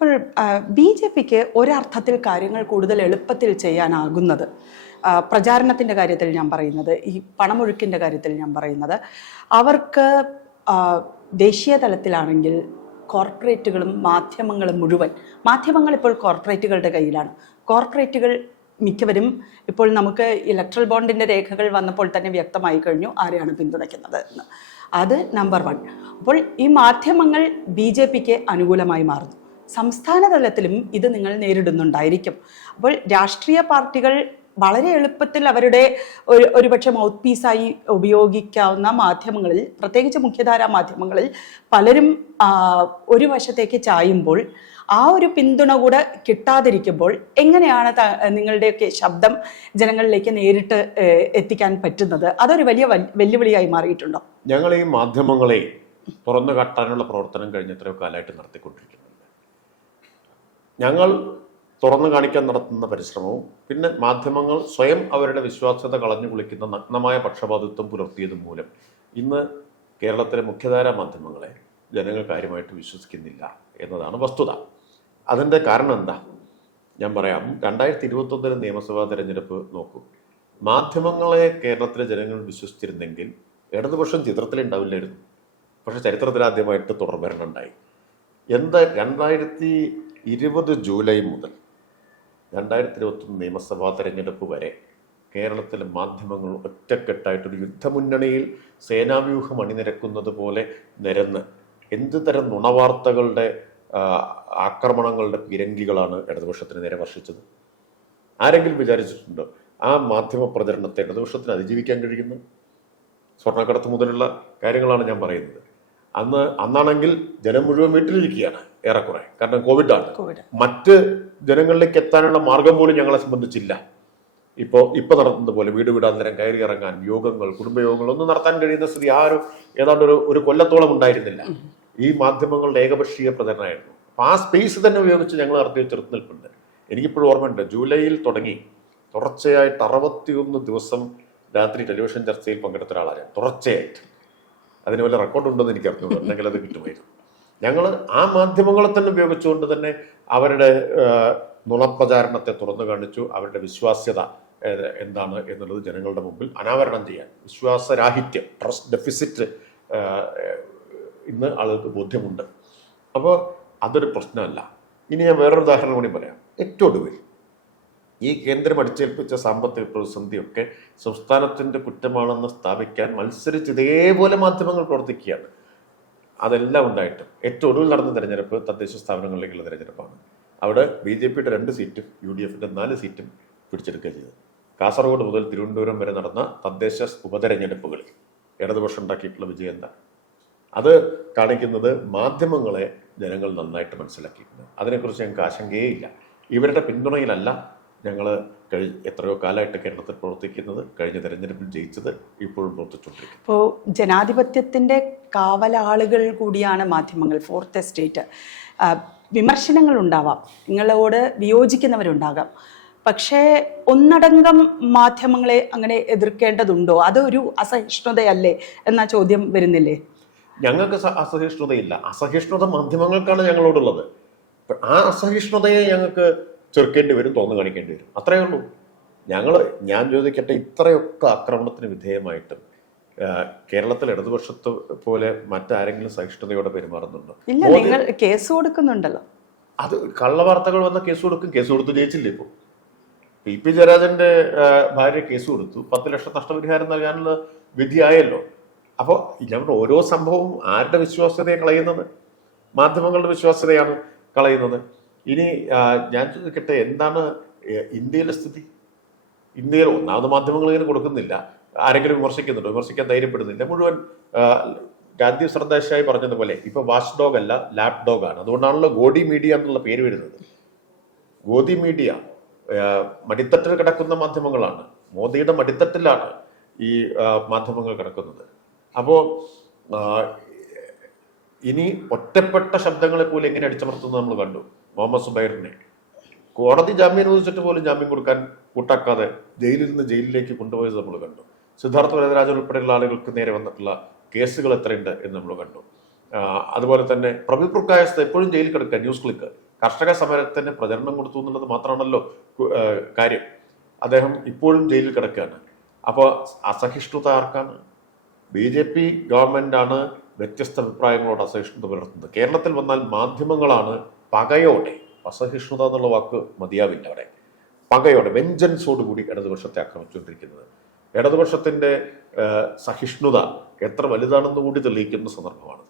അപ്പോൾ B J പിക്ക് ഒരർത്ഥത്തിൽ കാര്യങ്ങൾ കൂടുതൽ എളുപ്പത്തിൽ ചെയ്യാനാകുന്നത്. പ്രചാരണത്തിന്റെ കാര്യത്തിൽ ഞാൻ പറയുന്നത് ഈ പണമൊഴുക്കിന്റെ കാര്യത്തിൽ ഞാൻ പറയുന്നത്. അവർക്ക് ദേശീയ തലത്തിലാണെങ്കിൽ കോർപ്പറേറ്റുകളും മാധ്യമങ്ങളും മുഴുവൻ മാധ്യമങ്ങൾ ഇപ്പോൾ കോർപ്പറേറ്റുകളുടെ കയ്യിലാണ്. കോർപ്പറേറ്റുകൾ മിക്കവരും ഇപ്പോൾ നമുക്ക് ഇലക്ട്രൽ ബോണ്ടിന്റെ രേഖകൾ വന്നപ്പോൾ തന്നെ വ്യക്തമായി കഴിഞ്ഞു ആരെയാണ് പിന്തുണയ്ക്കുന്നത് എന്ന്. അത് നമ്പർ വൺ. അപ്പോൾ ഈ മാധ്യമങ്ങൾ ബി ജെ പിക്ക് അനുകൂലമായി മാറുന്നു. സംസ്ഥാന തലത്തിലും ഇത് നിങ്ങൾ നേരിടുന്നുണ്ടായിരിക്കും. അപ്പോൾ രാഷ്ട്രീയ പാർട്ടികൾ വളരെ എളുപ്പത്തിൽ അവരുടെ ഒരു ഒരുപക്ഷെ മൗത്ത് പീസായി ഉപയോഗിക്കാവുന്ന മാധ്യമങ്ങളിൽ പ്രത്യേകിച്ച് മുഖ്യധാരാ മാധ്യമങ്ങളിൽ പലരും ഒരു വശത്തേക്ക് ചായുമ്പോൾ ആ ഒരു പിന്തുണ കൂടെ കിട്ടാതിരിക്കുമ്പോൾ എങ്ങനെയാണ് നിങ്ങളുടെയൊക്കെ ശബ്ദം ജനങ്ങളിലേക്ക് നേരിട്ട് എത്തിക്കാൻ പറ്റുന്നത്? അതൊരു വലിയ വെല്ലുവിളിയായി മാറിയിട്ടുണ്ടോ? ഞങ്ങൾ ഈ മാധ്യമങ്ങളെ തുറന്നു കാട്ടാനുള്ള പ്രവർത്തനം കഴിഞ്ഞ എത്രയോ കാലമായിട്ട് നടത്തിക്കൊണ്ടിരിക്കുന്നുണ്ട് ഞങ്ങൾ തുറന്നു കാണിക്കാൻ നടത്തുന്ന പരിശ്രമവും പിന്നെ മാധ്യമങ്ങൾ സ്വയം അവരുടെ വിശ്വാസ്യത കളഞ്ഞു കുളിക്കുന്ന നഗ്നമായ പക്ഷപാതിത്വം പുലർത്തിയത് മൂലം ഇന്ന് കേരളത്തിലെ മുഖ്യധാര മാധ്യമങ്ങളെ ജനങ്ങൾ കാര്യമായിട്ട് വിശ്വസിക്കുന്നില്ല എന്നതാണ് വസ്തുത. അതിന്റെ കാരണം എന്താ? ഞാൻ പറയാം രണ്ടായിരത്തി ഇരുപത്തൊന്നിലെ നിയമസഭാ തെരഞ്ഞെടുപ്പ് നോക്കൂ. മാധ്യമങ്ങളെ കേരളത്തിലെ ജനങ്ങൾ വിശ്വസിച്ചിരുന്നെങ്കിൽ ഇടതുപക്ഷം ചിത്രത്തിലുണ്ടാവില്ലായിരുന്നു. പക്ഷെ ചരിത്രത്തിലാദ്യമായിട്ട് തുടർഭരണമുണ്ടായി എന്താ രണ്ടായിരത്തി ഇരുപത് ജൂലൈ മുതൽ രണ്ടായിരത്തി ഇരുപത്തൊന്ന് നിയമസഭാ തെരഞ്ഞെടുപ്പ് വരെ കേരളത്തിലെ മാധ്യമങ്ങൾ ഒറ്റക്കെട്ടായിട്ടൊരു യുദ്ധമുന്നണിയിൽ സേനാവ്യൂഹം അണിനിരക്കുന്നത് പോലെ നിരന്ന് എന്ത് തരം നുണവാർത്തകളുടെ ആക്രമണങ്ങളുടെ പിരങ്കികളാണ് ഇടതുപക്ഷത്തിന് നേരെ വർഷിച്ചത്? ആരെങ്കിലും വിചാരിച്ചിട്ടുണ്ടോ ആ മാധ്യമ പ്രചരണത്തെ ഇടതുപക്ഷത്തിന് അതിജീവിക്കാൻ കഴിയുന്നു സ്വർണക്കടത്ത് മുതലുള്ള കാര്യങ്ങളാണ് ഞാൻ പറയുന്നത്. അന്ന് അന്നാണെങ്കിൽ ജനം മുഴുവൻ വീട്ടിലിരിക്കുകയാണ് ഏറെക്കുറെ. കാരണം കോവിഡാണ്. കോവിഡ്. മറ്റ് ജനങ്ങളിലേക്ക് എത്താനുള്ള മാർഗം പോലും ഞങ്ങളെ സംബന്ധിച്ചില്ല. ഇപ്പോൾ ഇപ്പൊ നടത്തുന്നത് പോലെ വീട് വീടാന്തരം കയറി ഇറങ്ങാൻ യോഗങ്ങൾ കുടുംബയോഗങ്ങൾ ഒന്നും നടത്താൻ കഴിയുന്ന സ്ഥിതി ആ ഒരു ഏതാണ്ട് ഒരു ഒരു കൊല്ലത്തോളം ഉണ്ടായിരുന്നില്ല. ഈ മാധ്യമങ്ങളുടെ ഏകപക്ഷീയ പ്രചരണമായിരുന്നു. അപ്പൊ ആ സ്പേസ് തന്നെ ഉപയോഗിച്ച് ഞങ്ങൾ നടത്തിയ ചെറുത്തുനിൽപ്പുണ്ട്. എനിക്കിപ്പോഴും ഓർമ്മയുണ്ട്. ജൂലൈയിൽ തുടങ്ങി. തുടർച്ചയായിട്ട് അറുപത്തിയൊന്ന് ദിവസം രാത്രി ടെലിവിഷൻ ചർച്ചയിൽ പങ്കെടുത്ത ഒരാളാണ് തുടർച്ചയായിട്ട്. അതിന് വല്ല റെക്കോർഡ് ഉണ്ടെന്ന് എനിക്ക് അറിഞ്ഞു അല്ലെങ്കിൽ അത് കിട്ടുമായിരുന്നു. ഞങ്ങൾ ആ മാധ്യമങ്ങളെ തന്നെ ഉപയോഗിച്ചുകൊണ്ട് തന്നെ അവരുടെ നുണപ്രചാരണത്തെ തുറന്നു കാണിച്ചു. അവരുടെ വിശ്വാസ്യത എന്താണ് എന്നുള്ളത് ജനങ്ങളുടെ മുമ്പിൽ അനാവരണം ചെയ്യാൻ. വിശ്വാസരാഹിത്യം ട്രസ്റ്റ് ഡെഫിസിറ്റ് ഇന്ന് ആളുകൾക്ക് ബോധ്യമുണ്ട്. അപ്പോൾ അതൊരു പ്രശ്നമല്ല. ഇനി ഞാൻ വേറൊരു ഉദാഹരണം കൂടി പറയാം. ഏറ്റവും ഒടുവിൽ. ഈ കേന്ദ്രം അടിച്ചേൽപ്പിച്ച സാമ്പത്തിക പ്രതിസന്ധിയൊക്കെ സംസ്ഥാനത്തിന്റെ കുറ്റമാണെന്ന് സ്ഥാപിക്കാൻ മത്സരിച്ച് ഇതേപോലെ മാധ്യമങ്ങൾ പ്രവർത്തിക്കുകയാണ്. അതെല്ലാം ഉണ്ടായിട്ടും ഏറ്റവും ഒടുവിൽ നടന്ന തെരഞ്ഞെടുപ്പ് തദ്ദേശ സ്ഥാപനങ്ങളിലേക്കുള്ള തെരഞ്ഞെടുപ്പാണ്. അവിടെ ബി ജെ പിയുടെ രണ്ട് സീറ്റും യു ഡി എഫിന്റെ നാല് സീറ്റും പിടിച്ചെടുക്കുക ചെയ്തത് കാസർഗോഡ് മുതൽ തിരുവനന്തപുരം വരെ നടന്ന തദ്ദേശ ഉപതെരഞ്ഞെടുപ്പുകളിൽ ഇടതുപക്ഷം ഉണ്ടാക്കിയിട്ടുള്ള വിജയം എന്താണ്? അത് കാണിക്കുന്നത് മാധ്യമങ്ങളെ ജനങ്ങൾ നന്നായിട്ട് മനസ്സിലാക്കിയിട്ടുണ്ട്. അതിനെക്കുറിച്ച് ഞങ്ങൾക്ക് ആശങ്കയേ ഇല്ല. ഇവരുടെ പിന്തുണയിലല്ല ഞങ്ങൾ കഴി എത്രയോ കാലമായിട്ട് കേരളത്തിൽ പ്രവർത്തിക്കുന്നത് കഴിഞ്ഞ തെരഞ്ഞെടുപ്പിൽ ജയിച്ചത് ഇപ്പോഴും പ്രവർത്തിച്ചുകൊണ്ടിരിക്കും ഇപ്പോൾ ജനാധിപത്യത്തിന്റെ കാവലാളുകൾ കൂടിയാണ് മാധ്യമങ്ങൾ ഫോർത്ത് എസ്റ്റേറ്റ് വിമർശനങ്ങൾ ഉണ്ടാവാം നിങ്ങളോട് വിയോജിക്കുന്നവരുണ്ടാകാം. പക്ഷേ ഒന്നടങ്കം മാധ്യമങ്ങളെ അങ്ങനെ എതിർക്കേണ്ടതുണ്ടോ? അതൊരു അസഹിഷ്ണുതയല്ലേ എന്ന ചോദ്യം വരുന്നില്ലേ? ഞങ്ങൾക്ക് അസഹിഷ്ണുതയില്ല. അസഹിഷ്ണുത മാധ്യമങ്ങൾക്കാണ് ഞങ്ങളോടുള്ളത്. ആ അസഹിഷ്ണുതയെ ഞങ്ങൾക്ക് ചെറുക്കേണ്ടി വരും തോന്നു കാണിക്കേണ്ടി വരും. അത്രയേ ഉള്ളൂ. ഞങ്ങൾ ഞാൻ ചോദിക്കട്ടെ ഇത്രയൊക്കെ ആക്രമണത്തിന് വിധേയമായിട്ടും കേരളത്തിൽ ഇടതുപക്ഷത്തെ പോലെ മറ്റാരെങ്കിലും സഹിഷ്ണുതയോടെ പെരുമാറുന്നുണ്ടോ? ഇല്ല നിങ്ങൾ കേസ് കൊടുക്കുന്നുണ്ടല്ലോ. അത് കള്ളവാർത്തകൾ വന്ന കേസ് കൊടുക്കും കേസ് കൊടുത്ത് ജയിച്ചില്ലേ ഇപ്പോൾ പി. പി. ജയരാജന്റെ ഭാര്യ കേസ് കൊടുത്തു. പത്ത് ലക്ഷം നഷ്ടപരിഹാരം നൽകാനുള്ള വിധിയായല്ലോ. അപ്പോൾ ഞങ്ങളുടെ ഓരോ സംഭവവും ആരുടെ വിശ്വാസ്യതയെ കളയുന്നത്? മാധ്യമങ്ങളുടെ വിശ്വാസ്യതയാണ് കളയുന്നത്. ഇനി ഞാൻ ചോദിക്കട്ടെ എന്താണ് ഇന്ത്യയിലെ സ്ഥിതി? ഇന്ത്യയിൽ ഒന്നാമത് മാധ്യമങ്ങൾ ഇങ്ങനെ കൊടുക്കുന്നില്ല. ആരെങ്കിലും വിമർശിക്കുന്നുണ്ടോ? വിമർശിക്കാൻ ധൈര്യപ്പെടുന്നില്ല. മുഴുവൻ ആ, രാജ്യം ശ്രദ്ധാശായി പറഞ്ഞതുപോലെ ഇപ്പൊ വാഷ് ഡോഗ് അല്ല ലാപ് ഡോഗ് ആണ്. അതുകൊണ്ടാണല്ലോ ഗോഡി മീഡിയ എന്നുള്ള പേര് വരുന്നത്. ഗോദി മീഡിയ മടിത്തട്ടിൽ കിടക്കുന്ന മാധ്യമങ്ങളാണ്. മോദിയുടെ മടിത്തട്ടിലാണ് ഈ മാധ്യമങ്ങൾ കിടക്കുന്നത്. അപ്പോൾ ഇനി ഒറ്റപ്പെട്ട ശബ്ദങ്ങളെ പോലും എങ്ങനെ അടിച്ചമർത്തുന്നത് നമ്മൾ കണ്ടു? മുഹമ്മദ് സുബൈറിനെ കോടതി ജാമ്യം അനുവദിച്ചിട്ട് പോലും ജാമ്യം കൊടുക്കാൻ കൂട്ടാക്കാതെ ജയിലിൽ നിന്ന് ജയിലിലേക്ക് കൊണ്ടുപോയത് നമ്മൾ കണ്ടു. സിദ്ധാർത്ഥ വരദരാജൻ ഉൾപ്പെടെയുള്ള ആളുകൾക്ക് നേരെ വന്നിട്ടുള്ള കേസുകൾ എത്രയുണ്ട് എന്ന് നമ്മൾ കണ്ടു. അതുപോലെ തന്നെ പുർക്കായസ്ഥ എപ്പോഴും ജയിലിൽ കിടക്കുക ന്യൂസ് ക്ലിക്ക്. കർഷക സമരത്തിന് പ്രചരണം കൊടുത്തു എന്നുള്ളത് മാത്രമാണല്ലോ കാര്യം. അദ്ദേഹം ഇപ്പോഴും ജയിലിൽ കിടക്കുകയാണ്. അപ്പോൾ അസഹിഷ്ണുത ആർക്കാണ്? ബി ജെ പി ഗവൺമെന്റാണ് വ്യത്യസ്ത അഭിപ്രായങ്ങളോട് അസഹിഷ്ണുത പുലർത്തുന്നത്. കേരളത്തിൽ വന്നാൽ മാധ്യമങ്ങളാണ് പകയോടെ അസഹിഷ്ണുത എന്നുള്ള വാക്ക് മതിയാവില്ല അവിടെ. പകയോടെ വെഞ്ചൻസോട് കൂടി ഇടതുപക്ഷത്തെ ആക്രമിച്ചുകൊണ്ടിരിക്കുന്നത്. ഇടതുപക്ഷത്തിന്റെ സഹിഷ്ണുത എത്ര വലുതാണെന്ന് കൂടി തെളിയിക്കുന്ന സന്ദർഭമാണ്